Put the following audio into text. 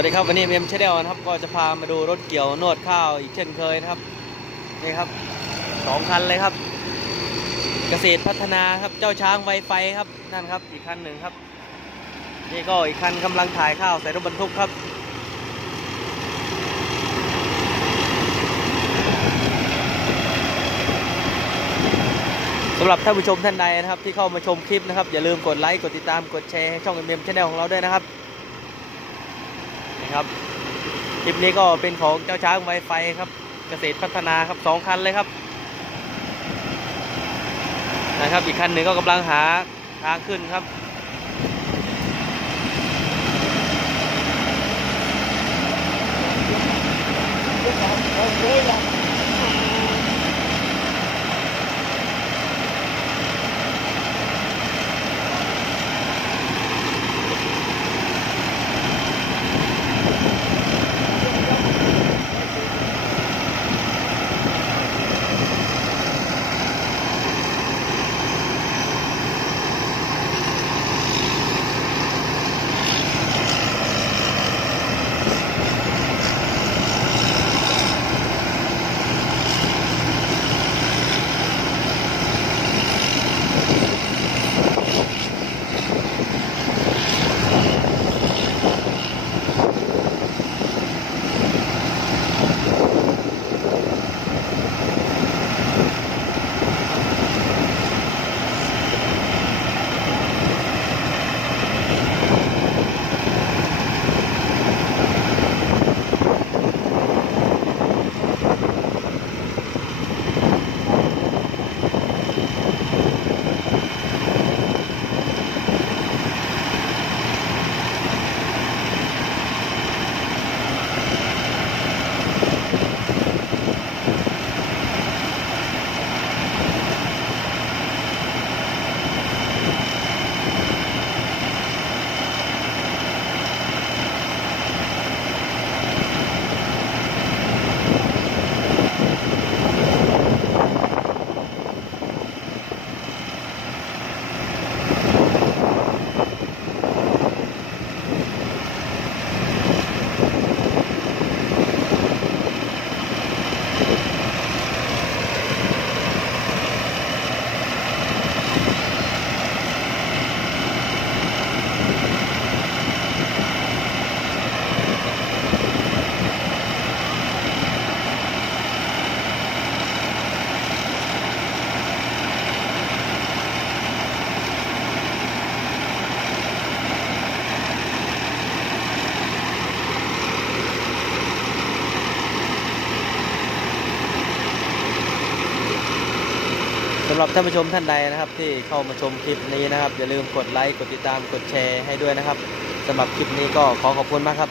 วัสดีครับวันนี้เอ็มชาแนลนะครับก็จะพามาดูรถเกี่ยวนวดข้าวอีกเช่นเคยนะครับนี่ครับ2 คันเลยครับเกษตรพัฒนาครับเจ้าช้างไวไฟครับนั่นครับอีกคันหนึ่งครับนี่ก็อีกคันกำลังถ่ายข้าวใส่รถบรรทุกครับสำหรับท่านผู้ชมท่านใดนะครับที่เข้ามาชมคลิปนะครับอย่าลืมกดไลค์กดติดตามกดแชร์ให้ช่องเอ็มชาแนลของเราด้วยนะครับนี่ครับคลิปนี้ก็เป็นของเจ้าช้างไวไฟครับเกษตรพัฒนาครับ2 คันเลยครับนะครับอีกคันหนึ่งก็กำลังหาทางขึ้นครับสำหรับท่านผู้ชมท่านใดนะครับที่เข้ามาชมคลิปนี้นะครับอย่าลืมกดไลค์กดติดตามกดแชร์ให้ด้วยนะครับสำหรับคลิปนี้ก็ขอขอบคุณมากครับ